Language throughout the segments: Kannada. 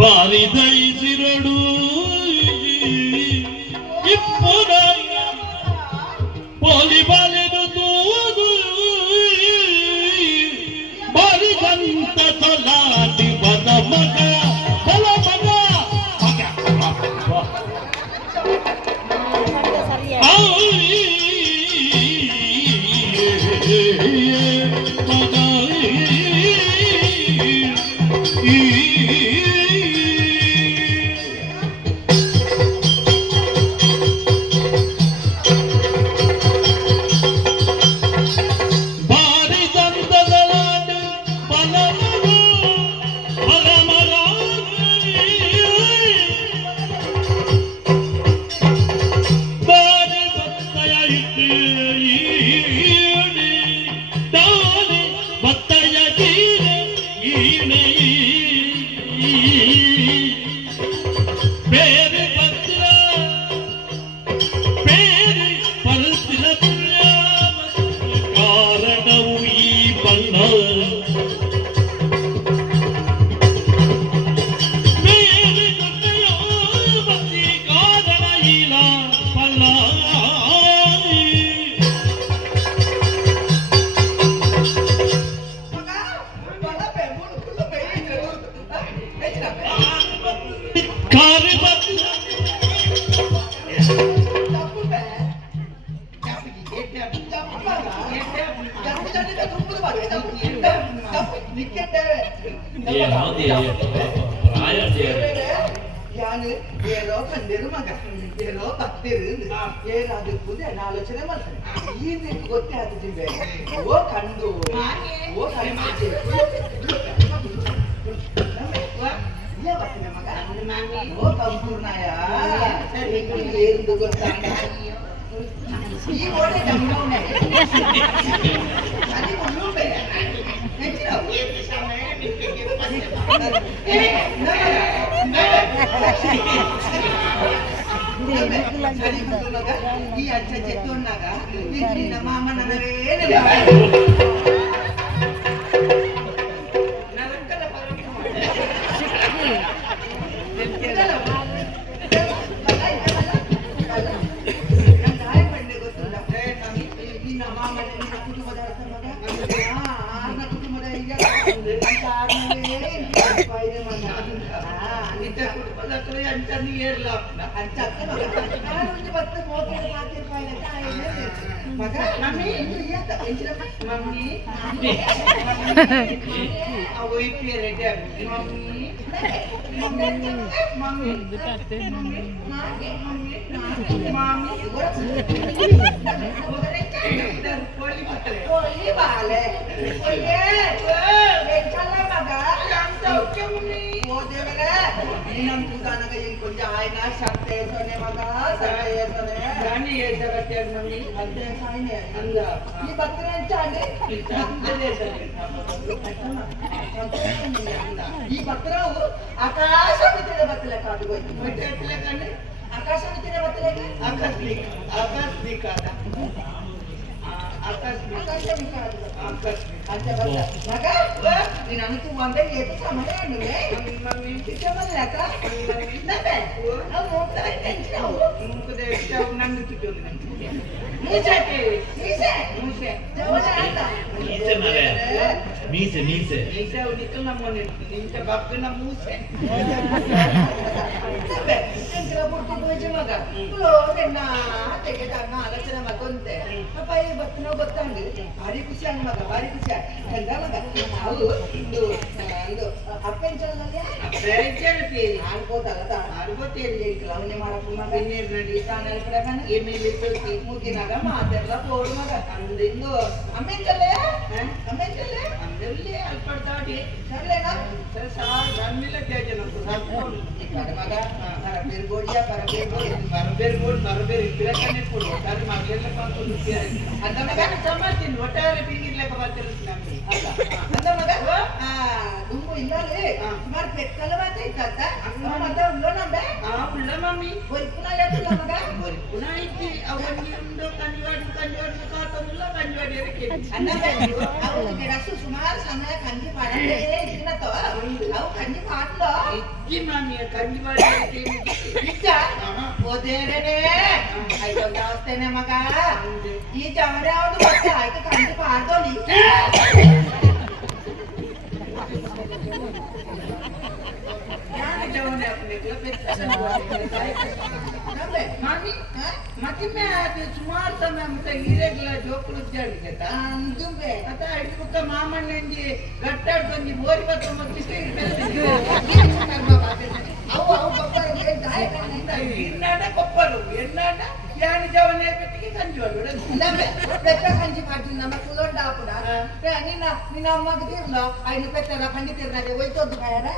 ಬಾರಿದೈಸಿರಡು ಇಪ್ಪುನ ಪೋಲಿ ಬಾಲೆದು ತೂದು ಬಾರಿದಂತ ತಲಾಟಿ ಬದ ಮಗ ಬಲ ಮಗ ಏನೋ ಕಂಡಿರು ಮಗ ಏನೋ ಭಕ್ತಿರು ಏನಾದ್ರು ಆಲೋಚನೆ ಮಾಡ್ತಾರೆ ಈ ನಿಮ್ಗೆ ಗೊತ್ತೇ ಆಗ್ತಿದ್ದೆ ಓ ಕಂಡು ಓ ಕಂಡು ಓ ಸಂಪೂರ್ಣಯ ಏನು ಗೊತ್ತ ಈ ಓಡೆ ಗಮನವೇ ఈ అచ్చ చెట్టు ఉన్నాగా మా అమ్మ నన్నరే కొంచెం ఆయన శక్తి వేసుకునే మగ శక్తి వేసుకునే దాన్ని వేసారు మమ్మీ అంతే ఈ భక్తులు ఏంటండి ఈ భక్తురావు ఆకాశాన్ని తినే భక్తులే కాదు కండి ఆకాశాన్ని తినే భక్తులే ఆకాశ కాదా నేను అనుకు వంద ఏదో సమయం నన్ను మీసే మీసే ನಿಂತ ಬಪ್ಪನ ಮೂಸೆ ಮಗ ತೆಗೆದಾಗ ಆಲೋಚನೆ ಮಗೊಂತೆ ಅಪ್ಪ ಈ ಬತ್ತನೋ ಗೊತ್ತಂಗಿ ಭಾರಿ ಖುಷಿ ಹಂಗ ಮಗ ಭಾರಿ ಖುಷಿ ಹಂಗ ಮಗ ನಾವು ಇದು ಇದು ಅಪ್ಪೆಂಚಲ್ಲಿ ಆಡ್ಬೋದಲ್ಲ ಆಡ್ಬೋತೇಳಿ ಅವನೇ ಮಾಡಪ್ಪ ಮಗ ಇನ್ನೇರು ನಡಿ ತಾನೆಲ್ಲ ಕಡೆ ಎಣ್ಣೆಲಿ ತೊಳ್ತಿ ಮುಗಿನಾಗ ಮಾತೆಲ್ಲ ಹೋಡು ಮಗ ಅಂದಿಂದು ಅಮ್ಮೆಂಚಲ್ಲೇ ಅಮ್ಮೆಂಚಲ್ಲೇ ಅಲ್ಲೆಲ್ಲಿ ಅಲ್ಪಡ್ತಾಡಿ ಸರಿಲೇನಾ ಸರಿ ಸಾರ್ ರಮ್ಮಿಲ್ಲ ತೇಜನ ಮಗ ಬರಬೇರ್ಬೋಡಿಯ ಬರಬೇರ್ ಇದ್ರಕ್ಕನೆ ಕೊಡು ಸರಿ ಮಗಳೆಲ್ಲ ಕಾಣ್ಕೊಂಡು ಅಂತ ಮಗ ಸಮಾಡ್ತೀನಿ ಒಟ್ಟಾರೆ ಬೀಗಿರ್ಲೆಕ್ಕ ಬರ್ತಿರುತ್ತೆ ಅಂತ ಮಗ ದುಂಬು ಇಲ್ಲೇ ಸುಮಾರು ಪೆಕ್ಕಲ ಮಾತಾಯ್ತ ಮತ್ತೆ ಉಳ್ಳೋ ನಂಬೆ ಉಳ್ಳ ಮಮ್ಮಿ ಒರಿಪುನ ಹೇಳ್ತಿಲ್ಲ ಮಗ ಒರಿಪುನ ಐತಿ ಅವನ್ನಿ ಉಂಡು ಕಂಜುವಾಡಿ ಕಾತುಲ್ಲ ಕಂಜುವಾಡಿ ಅವು ಗಿಡಸು ಸುಮಾರು ಸಮಯ ಕಂಜಿ ಮಾಡಲೇ ಇದ್ದಿನತ್ತವ ಅವು ಕಂಜಿ ಮಾಡ್ಲೋ ಅಜ್ಜಿ ಮಾಮಿಯ ಕಂಜಿ ಮಾಡಿ ಇಷ್ಟ ಓದೇರೇನೆ ಆಯ್ತು ಅವಸ್ಥೆನೆ ಮಗ ಈ ಜವರ ಯಾವ್ದು ಮತ್ತೆ ಆಯ್ತು ಕಂಡು ಪಾಡ್ದೋಲಿ ಸುಮಾರು ಸಮಯ ಮತ್ತೆ ಹಿರೇಗ್ಲ ಜೋಕುಲು ಜಾಡಿಗೆ ಮಾಮಣ್ಣಂಜಿ ಗಟ್ಟಾಡ್ಕೊಂಡಿ ಬೋರಿ ಬತ್ತೊಂಬತ್ತು ಅವು ಅವು ಎನ್ನಾಡ ಕೊಪ್ಪರು ಎನ್ನಾಡ ಯಾನಿ ಜವನೆ ಪೆಟ್ಟಿಗೆ ಕಂಜಿ పెద్ద కంచి పాటి నమ్మ కులోండా కూడా నిన్న అమ్మకి తీరుల ఆయన పెట్టారా పండి తీరినదే ಒಯ್ತೊಂದು ಕಾಯರ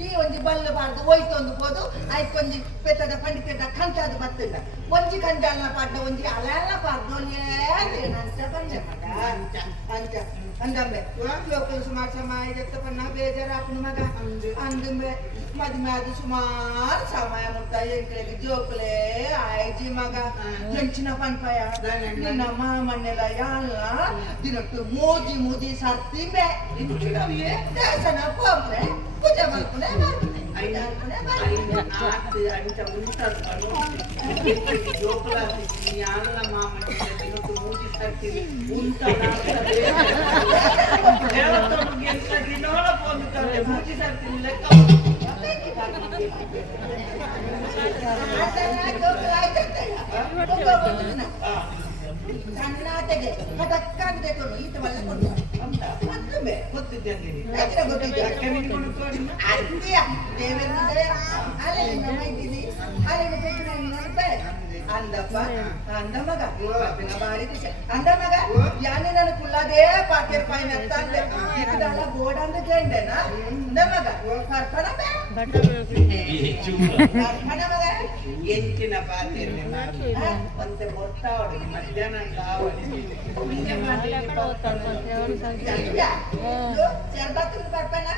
ಈ ಒಂಜಿ ಬಲ್ಲು ಬಾರ್ದು ಒಯ್ತೊಂದು పోదు ಆಯ್ ಕೊಂಜಿ ಪೆತ್ತದ ಪಂಡಿ ತಿರ್ದ ಕಂಚಾದು ಬತ್ತಿಂದ ಒಂಜಿ ಕಂಜಾಲ್ನ ಪಾಡ್ದ ಒಂಜಿ ಅಲಾಲ ಪಾಡ್ದೋಲ್ಯೇ ನಂಚ ಬಂದೆ ಮಗ ಅಂಚ ಅಂದಂಬೆ ಲೋಕಲ್ ಸುಮಾರು ಸಮಯ చెప్తే పన్నా బేజారాపును మగ అందంబే మది మాది సుమారు సమయం ఉంటాయి ఇంటికి జోకులే ఆಯ್ಜಿ మగ లంచిన పనిపాయ నిన్న మామన్నెల యాళ్ళ ದಿನಟ್ಟು ಮೋಜಿ ಮುದಿ ಸರ್ತಿಂಬೆ ಇಂಚಿನವಿಯೇ ದೇಶನ ಪೋಪ್ಲೆ ಪೂಜೆ ಮಾಡ್ಕೊಂಡೆ ಯಾರಲ್ಲ ಮಾಮಣ್ಣ ದಿನಟ್ಟು ಮೂಜಿ ಸರ್ತೀವಿ ಉಂಟ ದಿನೋಳ ಪೋಗುತ್ತಾರೆ ಮೂಜಿ ಸರ್ತೀನಿ ಲೆಕ್ಕ ಕಣ್ಣಾಟೆಗೆ ಪಟಕ್ಕಾಗಿದೆ ಈತ ವಲ್ಲ ಕೊಟ್ಟು ಗೊತ್ತಿದ್ದೇನೆ అందప్ప అందమ్మగా బారీ అందమ్మగా యాని నన్ను కుల్లదే పాకేర్ పైన ఎత్తాలే ఇక్కడ అలా గోడందుకే ఉండేనా అందమ్మగా పర్పడమే పర్పడమగా ఎంచిన పాతేర్ని కొంత మొట్టావడు మధ్యాహ్నం కావాలి శర్బత్తులు పర్పనా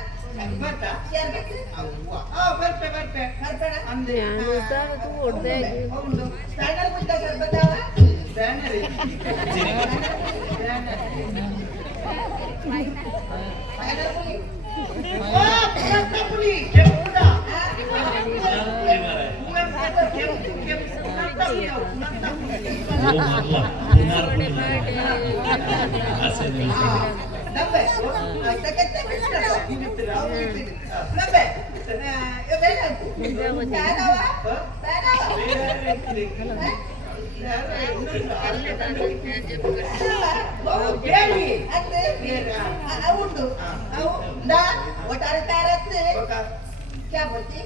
क्या बोलती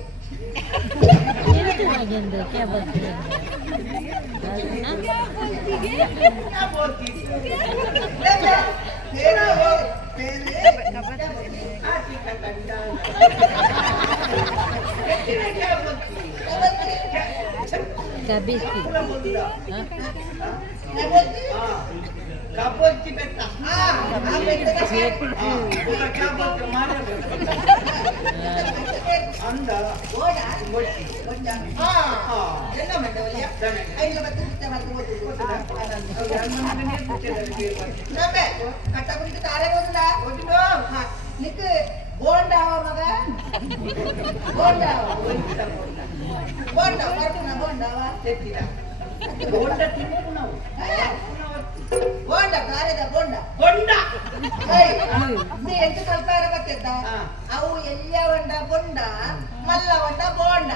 क्या बोलती Kabisi. Kaboti betta. Kaboti mana? Anda. Boda. Boda. Jangan mendapat ya. Ayo betul kita betul. Sampai kata pun kita ada boda. Boda. Nik bonda maka. Bonda. Bonda. Bonda. Bonda. Tidak. Bonda tidak punau. Bonda ಕಾರದ bonda bonda ನೀ ಎಂತ ಕಲ್ಪಾರ ಗೊತ್ತಿದ್ದ ಅವು ಎಲ್ಲ ಒಂಡ ಬೊಂಡ ಮಲ್ಲ ಒಂಡ ಬೋಂಡ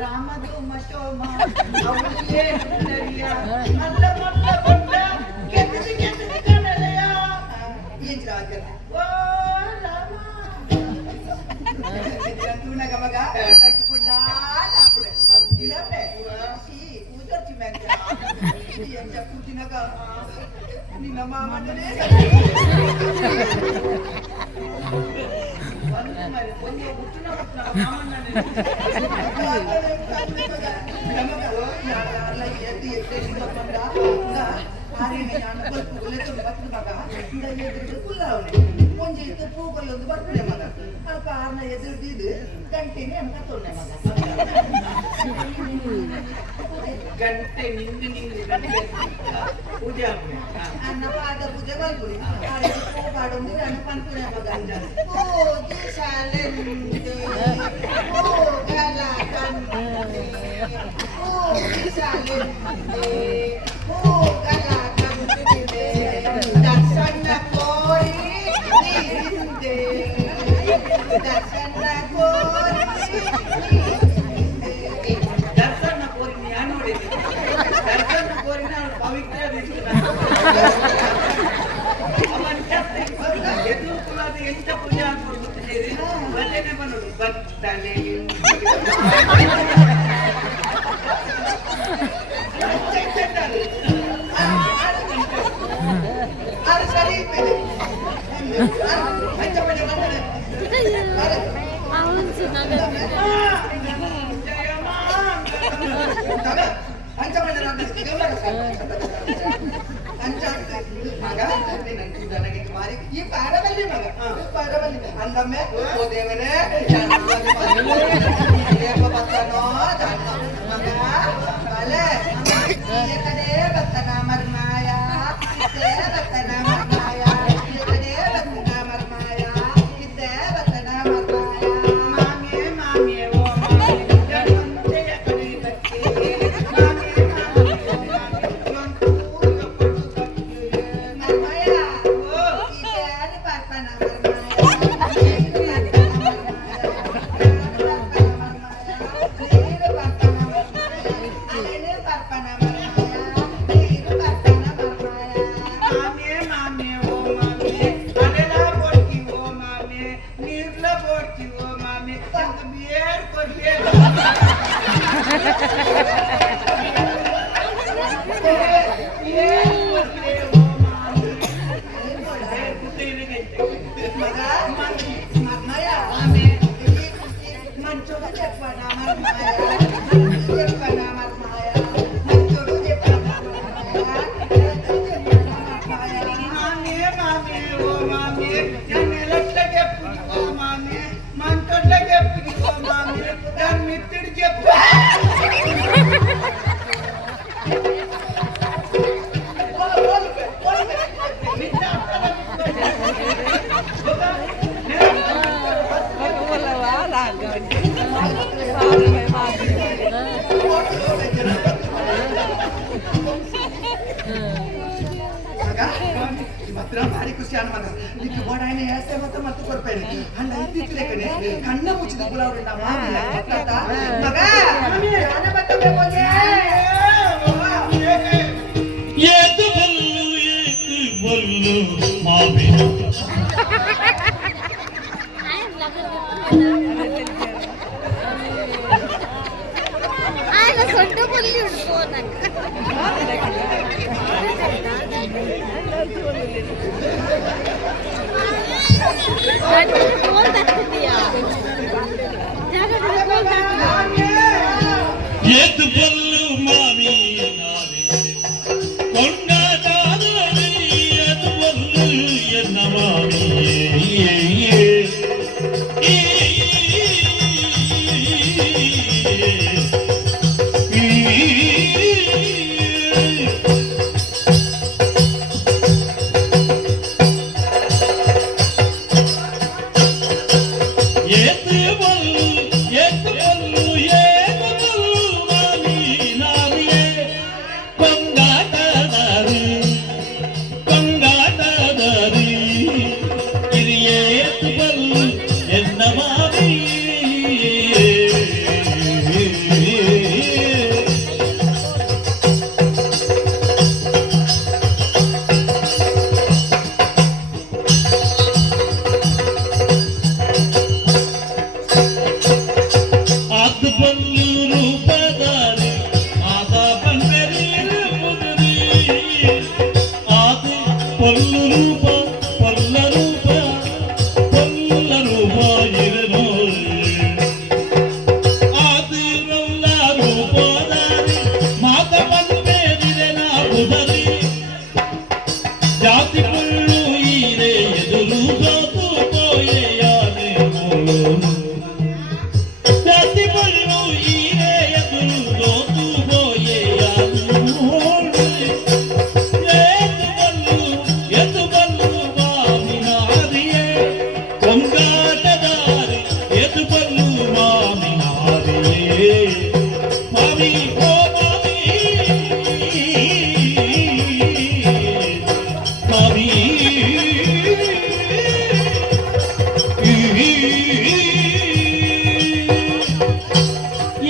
ರಾಮದು ಮಶೋಮ ಅವಳಿಯೇ ಸುಂದರಿಯ ಮಲ್ಲ ಮಲ್ಲ ಬಂದ ಕೆತ್ತಿಸಿ ಕೆತ್ತಿಸಿ ಕಣಲೆಯ ಏನ್ ರಾಜನ ಓ ರಾಮ ತೂನ ಗಮಗ ಕಟ್ಟಿಕೊಂಡ ನಾಪುಲೆ ಅಂದಿರಬೆ ಸಿ ಉದರ್ತಿ ಮೆಂತ ಈ ಎಂಜ ಕೂತಿನಗ ನಿನ್ನ ಮಾಮನೇ ಒಂದು ಹುಟ್ಟಿನ ಮಾಮನೇ ಆರೇನೆ ನಾನು ಬಲ್ಪು ಲೆಚ್ಚೊಂದು ಬರ್ತದೆ ಮಗ ಇಂದ ಎದುರು ಕುಲ್ಲ ಅವನೇ ಒಂಜಿ ಇತ್ತು ಪೂಗಳು ಒಂದು ಬರ್ತದೆ ಮಗ ಆ ಕಾರ್ನ ಎದುರುದಿದ್ದು ಗಂಟೆನೆ ಅನ್ಕ ತೊಂಡೆ ಮಗ ಗಂಟೆ ನಿಂದು ಗಂಟೆ ಪೂಜೆ ಅನ್ನ ಪಾದ ಪೂಜೆ ಬಲ್ಪುರಿ ಪಾಡೊಂದು ಅನ್ನ ಪಂಪುನೆ ಮಗ ಪೂಜೆ ಶಾಲೆಂದೆ ಪೂಗಲ ಕಂದೆ ಪೂಜೆ ಶಾಲೆಂದೆ ಪೂಗಲ ಕಂದೆ ದರ್ಶನ ಕೋರಿ ನೀರಿಂದೆ ದರ್ಶನ ಕೋರಿ ದರ್ಶನ ಕೋರಿ ನಾನು ನೋಡಿದ್ದೆ ದರ್ಶನ ಕೋರಿ ನಾನು ಪವಿತ್ರ ಎದುರುಕುಲಾದ ಎಂತ ಪೂಜೆ ಹಾಕ್ಬಿಡ್ತಿದ್ದೀರಿ ಭಜನೆ ಬಂದು ಬತ್ತಲೆ ಸರಿ ಮಗ ನನಗೆ ಮಾರಿ ಈ ಪಾಡಬಲ್ಲಿ ಮಗ ಪಾಡಬಲ್ಲಿ ಅಂದಮ್ಮೆ ಓ ದೇವರೇ ಬತ್ತನೋ ಮಗ ಬಲೆ ಕಡೆ ಬತ್ತನ ಮರ್ಮಾಯ ಬತ್ತನ ಮರ್ಮಾಯ ಕಡೆ ಬತ್ತನ ಮರ್ಮಾಯ ಇದ್ದೆ ಬತ್ತನ ಮರ್ಮಾಯ ಮಾಮೆ ಮಾಮೆ ಓ ಮಾಮೆ ಕಡೆ ಬಕ್ಕೆ ಭಾರಿ ಖುಷಿ ಅನ್ನ ಮಗ ನಿಕ್ಕೆ ಬೋಡಾಯಿನ ಹೆಸೆ ಮತ್ತೆ ಕೊಡ್ಪೇನೆ ಅಲ್ಲ ಇದ್ದಿತ್ತಲೆ ಕಣೆ ಕಣ್ಣ ಮುಚ್ಚಿದ ಗುಲಾಬಿ ಮಗ ಯಾನ ಬತ್ತಬೇಕು ಏತು ಬಲ್ಲು ಮಾವಿನ ಸೊಂಟು ಬಲ್ಲಿ ಹಿಡ್ಕೋ ಏತು ಬಲ್ಲು ಮಾವಿನ ಕೊಂಡಾದಾದರೆ ಏತು ಬಲ್ಲು ಎನ್ನ ಮಾವಿಯೇ ಏತು ಬಲ್ಲು ಮಾವಿ ಓ ಮಾವಿ ಮಾವಿ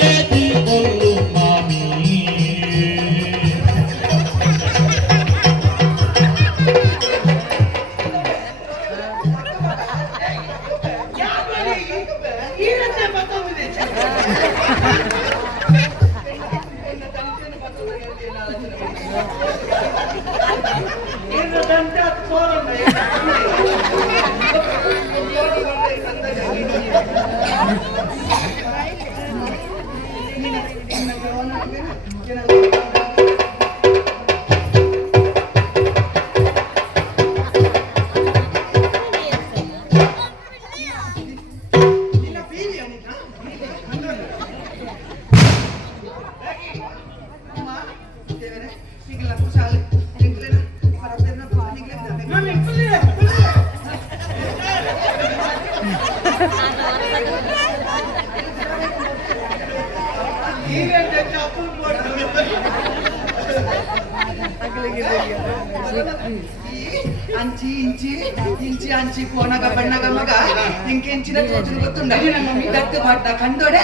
ಏತು ಪೊಲ್ಲು ಮಾವಿ ಅಂಚಿ ಇಂಚಿ ಇಂಚಿ ಅಂಚಿ ಪೋನಾಗ ಬಣ್ಣಗ ಮಗ ಇಂಕೆಂಚಿನ ತೋಚನ ಗೊತ್ತುಂಡ ಗತ್ತು ಬಾಟ ಕಂಡೋಡೆ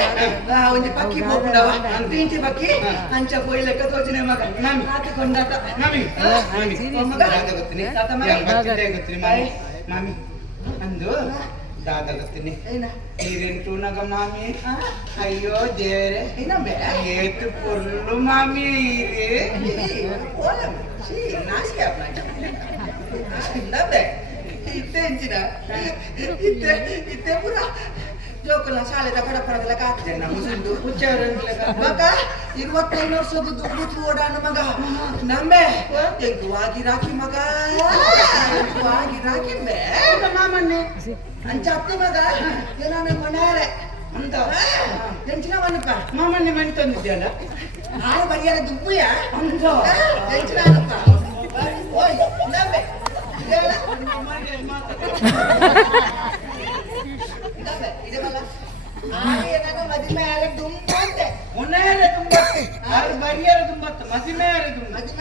ಒಂಜಿ ಪಕ್ಕಿ ಪೋಪುಂಡವ ಇಂಚಿ ಪಕ್ಕಿ ಅಂಚ ಪೋಯಿ ಲೆಕ್ಕ ತೋಚನೆ ಮಗ ನಮಿ ಹಾಕಿಕೊಂಡಾತ ನಮಿ ಮಗ ತಾತ ಮಗ ಗೊತ್ತಿನಿ ಮಾಮಿ ಅಂದು ದಾದ ಗೊತ್ತಿನಿ ನೀರೆಂಟು ನಗ ಮಾಮಿ ಅಯ್ಯೋ ದೇವರೇ ಏತು ಪೊಲ್ಲು ಮಾಮಿ ನಾಸಿ ಇತ್ತೆ ಪುರ ಜೋಕುಲ ಶಾಲೆದ ಕಡಪರಗಲ ಕಾತಿದೆ ನಮ್ಮ ಸುಂದು ಮಗ 25 ವರ್ಷದ ದುಡ್ಡು ಓಡಾನ ಮಗ ನಮ್ಮೆ ಎಂಗುವಾಗಿ ರಾಕಿ ಮಗ ಎಂಗುವಾಗಿ ರಾಕಿ ಮೇ ಮಾಮನ್ನೆ ಅಂಚ ಅತ್ತೆ ಮಗ ಏನಾನ ಮನೆಯರೆ ಅಂತ ಎಂಚಿನ ಮನಪ್ಪ ಮಾಮನ್ನೆ ಮನೆ ತಂದಿದ್ಯಲ್ಲ ನಾನು ಬರಿಯಾರ ದುಬ್ಬುಯ ಅಂತ ಎಂಚಿನ ಅನಪ್ಪ ಓಯ್ ನಮ್ಮೆ ಇದೆಲ್ಲ ಇದೆಲ್ಲ ಆಯನ ಮದಿಮೆ ಆಲ ದುಂಬಂತೆ ಮೊನ್ನೆರೆ ದುಂಬತ್ತೆ ಆರು ಬರಿಯಾರ ದುಂಬತ್ತೆ ಮದಿಮೆ ಆರ ದುಂಬತ್ತೆ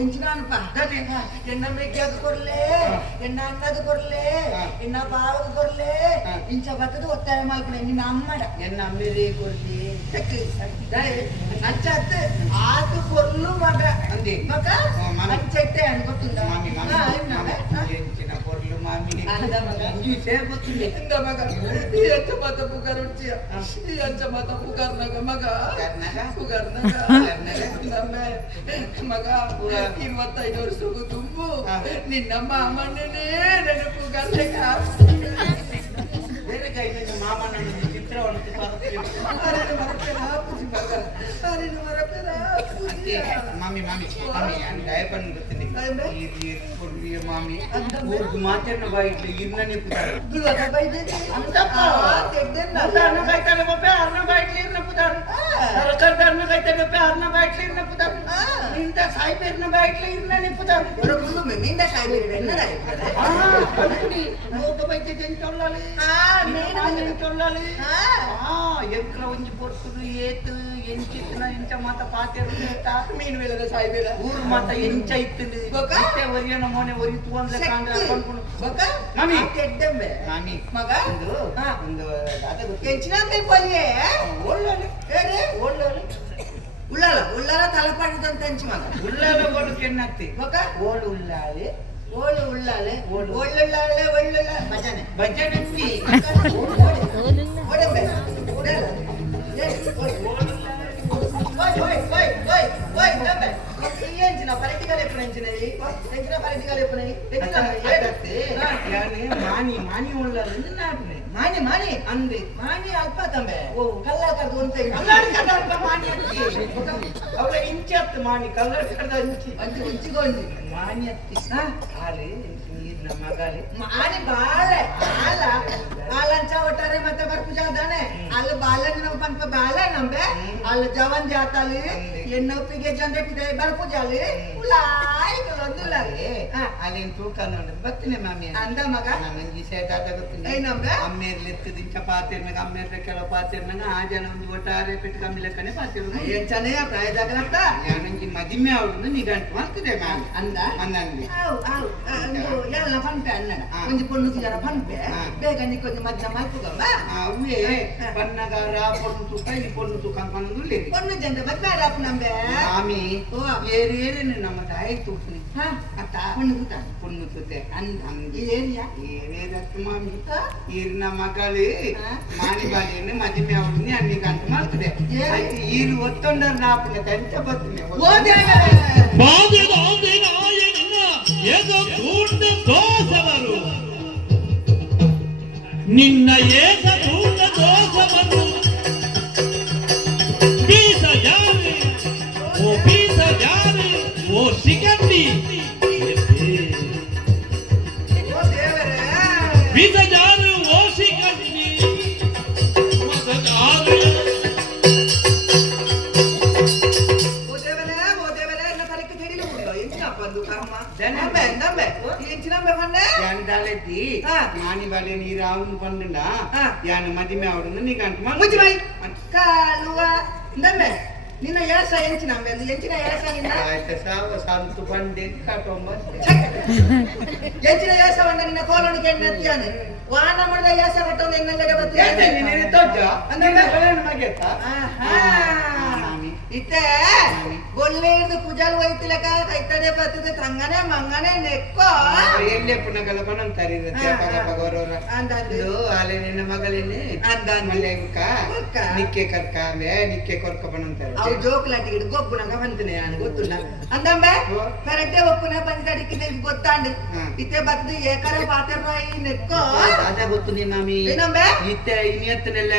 ಎಂಚಿನಾನಪ್ಪ ದನೆ ಎನ್ನ ಮೇಕ್ಯಾದು ಕೊರ್ಲೆ ಎನ್ನ ಅನ್ನದು ಕೊರ್ಲೆ ಎನ್ನ ಬಾವದು ಕೊರ್ಲೆ ಇಂಚ ಬತ್ತದು ಒತ್ತಾಯ ಮಾಡ್ಕೊಂಡೆ ನಿನ್ನ ಅಮ್ಮಡ ಎನ್ನ ಅಮ್ಮೆರೇ ಕೊರ್ಲಿ ಅಂಚತ್ ಆತು ಕೊರ್ಲು ಮಗ ಅಂದೆ ಮಗ ಅಂಚೆಟ್ಟೆ ಅನ್ಕೊಟ್ಟಿಂದ ಮಾಮಿ ಎಂಚಿನ ಕೊರ್ಲು ಮಾಮಿ ಅಂದ ಮಗ ಜೀಸೆ ಗೊತ್ತಿಲ್ಲ ಇಂದ ಮಗ ಈ ಅಂಚ ಮತ ಪುಗಾರ ಉಚ್ಚಿಯ ಈ ಅಂಚ ಮತ ಪುಗಾರ್ನಾಗ ಮಗ ಪುಗಾರ್ನಾಗ ನಮ್ಮೆ ಮಗ 25 ವರ್ಷಕ್ಕೂ ತುಂಬು ನಿನ್ನ ಮಾಮಣ್ಣನೇ ನೆನಪು ಗರ್ಲೆಗ ಬೇರೆ ಕೈ ಮಾಮಣ್ಣ ಚಿತ್ರವನ್ನು ಮಾಮಿ ಮಾಮಿ ಮಾಮಿ ಡಯಪನ್ ಗೊತ್ತಿನಿ ಮಾಮಿ ಊರ್ದು ಮಾತೇನ ಬಾಯಿಟ್ಲಿ ಇರ್ನ ನಿಪ್ಪುತ್ತಾರೆ ಅನ್ನ ಬಾಯ್ತಾರೆ ಬಪ್ಪೆ ಅನ್ನ ಬಾಯಿಟ್ಲಿ ಇರ್ನ ಪುತ್ತಾರೆ ಸರ್ಕಾರದ ಅನ್ನ ಬಾಯ್ತಾರೆ ಬಪ್ಪೆ ಅನ್ನ ಬಾಯಿಟ್ಲಿ ಇರ್ನ ಪುತ್ತಾರೆ ನಿಂತ ಸಾಯ್ಬೇರ್ನ ಬಾಯಿಟ್ಲಿ ಇರ್ನ ನಿಪ್ಪುತ್ತಾರೆ ನಿಂದ ಸಾಯ್ಬೇರು ಎನ್ನರ ನೋಟ ಬೈತೆ ಜಂಚೊಳ್ಳಾಲಿ ಜಂಚೊಳ್ಳಾಲಿ ಎಂಕ್ರ ಒಂಜಿ ಪೊರ್ತುಡು ಏತು ಎಂಚಿತ್ತಿನ ಎಂಚ ಮಾತ ಪಾತೆರು ಮೀನು ವೇಳದ ಸಾಯ್ಬೇರ ಊರು ಮಾತ ಎಂಚ ಇತ್ತಿಂದು ಮತ್ತೆ ಒರಿಯನ ಮೋನೆ ಒರಿತು ಅಂದ್ರೆ ಕಾಂಗ್ರೆ ಹಾಕೊಂಡು ಮಾಮಿ ಕೆಡ್ಡೆಂಬೆ ಮಾಮಿ ಮಗ ಒಂದು ದಾದ ಗೊತ್ತು ಎಂಚಿನ ಬೇಪಲ್ಯೆ ಒಳ್ಳೊಳ್ಳೆ ಏನೇ ಒಳ್ಳೊಳ್ಳೆ ಉಳ್ಳಾಲ ಉಳ್ಳಾಲ ತಲಪಾಡಿದಂತ ಎಂಚಿ ಮಗ ಉಳ್ಳಾಲ ಓಡು ಕೆಣ್ಣತ್ತಿ ಮಗ ಓಡು ಉಳ್ಳಾಲೆ ಓಳು ಉಳ್ಳಾಲೆ ಒಳ್ಳುಳ್ಳಾಲೆ ಒಳ್ಳುಳ್ಳ ಭಜನೆ ಭಜನೆ ಓಡಂಬೆ ಎಂಚಿನ ಪೊಲಿಟಿಕಲ್ ಎప్పుడు ఎంచినది ఎంచిన పొలిటికల్ ఎప్పుడు మాని మాని ఉಳ್ಳాలి మాని మాని అంది మాని అಲ್ಪ ತಂಬೆ ಓ ಕಲ್ಲಾಕರ್ದು ಅಂತ ಕಲ್ಲಾಡಿ ಕಲ್ಲಾಕ ಮಾನಿ ಅಂತ ಅವಳ ಇಂಚತ್ತು ಮಾನಿ ಕಲ್ಲರ್ ಕಡ್ದ ಹಂಚಿ ಅಂಚಿ ಉಚ್ಚಿಗೊಂಡು ಮಾನಿ ಹತ್ತಿ ಆಲೆ ನೀರಿನ ಮಗಾಲೆ ಮಾನಿ ಬಾಳೆ ಬಾಲ ಬಾಲಂಚ ಒಟ್ಟಾರೆ ಮತ್ತೆ ಬರ್ಪುಜಾದಾನೆ ಅಲ್ಲಿ ಬಾಲೆ ನಾವು ಪಂಪ ಬಾಲೆ ನಂಬೆ ಅಲ್ಲಿ ಜವನ್ ಜಾತಲಿ ಎನ್ನೊಪ್ಪಿಗೆ ಜಂದ್ರೆ ಪಿದೆ ಬರ್ಪುಜಾಲಿ ಉಲಾಯಿ ಒಂದುಲ್ಲ ಅಲ್ಲೇನ್ ತೂಕ ನೋಡೋದು ಬರ್ತೀನಿ ಮಾಮಿ ಅಂದ ಮಗ ನಂಗೆ ಸೇಟಾದ ಗೊತ್ತಿಲ್ಲ ಏ ನಂಬೆ ಅಮ್ಮೇರ್ಲಿ ಎತ್ತದಿಂಚ ಪಾತಿರ್ನಾಗ ಅಮ್ಮೇರ್ಲ ಕೆಲವು ಪಾತಿರ್ನಾಗ ಆ ಜನ ಒಂದು ಒಟ್ಟಾರೆ ಪೆಟ್ಟು ಕಮ್ಮಿ ಲೆಕ್ಕನೆ ಪಾತಿರು ಏನ್ ಚೆನ್ನ ಪ್ರಾಯದಾಗ್ರತ್ತ ನಂಗೆ ಮದಿಮೆ ಅವಳು ನಿಗಂಟು ಮಾಡ್ತಿದೆ ಮ್ಯಾಮ್ ಅಂದ ಅನ್ನಂದಿ ಎಲ್ಲ ಪಂಪೆ ಅಣ್ಣನ ಒಂಜಿ ಪೊಣ್ಣು ಜನ ಪಂಪೆ ಬೇಗ ನಿಕ್ಕೊಂದು ಮಧ್ಯ ಮಲ್ಪುಗಮ್ಮ ಅವೇ ಬಣ್ಣಗಾರ ಪೊಣ್ಣು ತೂಕ ಈ ಪೊಣ್ಣು ತೂಕ ಅನ್ಕೊಂಡು ಪೊಣ್ಣು ಜನ ಮದ್ಮೇಲೆ ಅಪ್ಪ ನಂಬೆ ಮಾಮಿ ಏರೇರೇನು ನಮ್ಮ ತಾಯಿ ತೂಕನಿ ಅತ್ತ ಪೊಣ್ಣು ಕೂತ ಪೊಣ್ಣು ತೂತೆ ಈ ಏರಿಯಾ ಏರೇದತ್ತು ಮಾಮಿ ಈರಿನ ಮಗಳು ಮಾನಿ ಬಾಲಿಯನ್ನು ಮದಿಮೆ ಅವಳನ್ನ ಅನ್ನಿ ಗಂಟು ಮಾಡ್ತದೆ ಈರು ಒತ್ತೊಂಡರ್ ನಾಪನ ತಂಚ ಬರ್ತನೆ ಬಾದಿದಾದಿನಾಯನಿನ ಏದೋ ದೂಂಡ ದೋಷವರು ನಿನ್ನ ಏಸ ದೂಂಡ ದೋಷವನ್ನು ಬೀಸ ಜಾರಿ ಓ ಬೀಸ ಜಾರಿ ಓ ಶಿಖಂಡಿ ಬೀಸ ಜಾರಿ ಓ ಶಿಖಂಡಿ ಮತ ಜಾರಿ మాని బాలే నీ రావును పండుండా యాన మదిమే ఆవుడు నీ గంట ಮುಜ್ಬೈ ಕಾಲುವ ndame ನಿನ್ನ ಯಾಸ ಎಂಚಿನ ಅಂಬೆಂದು ಎಂಚಿನ ಯಾಸ ನಿನ್ನ ಆಯ್ತ ಸಾವ ಸಂತು ಬಂದೆ ಕಾಟೊಂಬ ಎಂಚಿನ ಯಾಸ ಬಂದ ನಿನ್ನ ಕೋಲಣಿಗೆ ಎನ್ನತ್ಯಾನೆ ವಾನ ಮಾಡಿದ ಯಾಸ ಕಟ್ಟೊಂದು ಎನ್ನಂಗಡೆ ಬತ್ತಿ ಯಾತೆ ನಿನ್ನ ತೊಜ್ಜ ಅಂದ್ರೆ ಕಲ್ಯಾಣ ಮಾಗೆತ್ತ ಇತ್ತೆ ಗೊಲ್ಲೆ ಹಿಡಿದು ಪೂಜಾಲ್ ಹೋಯ್ತಿಲಕ ಕೈತಡೆ ಬರ್ತದೆ ತಂಗನೆ ಮಂಗನೆ ನೆಕ್ಕೋ ಎಲ್ಲೇ ಪುನಗಲ ಪನಂತಾರೆ ಪಗ ಪಗವರವರ ಅಂದು ಆಲೆ ನಿನ್ನ ಮಗಳೇನೆ ಮಲ್ಲೆ ನಿಕ್ಕೆ ಕರ್ಕಾಂಬೆ ನಿಕ್ಕೆ ಕೊರ್ಕ ಪನಂತಾರೆ ಅವು ಜೋಕ್ಲಾಟಿ ಹಿಡಿದು ಗೊಬ್ಬುನಗ ಬಂತನೆ ನಾನು ಗೊತ್ತುಲ್ಲ ಅಂದಂಬೆ ಕರೆಕ್ಟೇ ಒಪ್ಪುನ ಬಂದಿದ್ದಕ್ಕಿದೆ ಗೊತ್ತಾಂಡು ಇತ್ತೆ ಬರ್ತದೆ ಏಕರೆ ಪಾತ್ರ ನೆಕ್ಕೋ ಅದ ಗೊತ್ತು ನೀ ಮಾಮಿ ಏನಂಬೆ ಇತ್ತೆ ಇನ್ನೆತ್ತನೆಲ್ಲ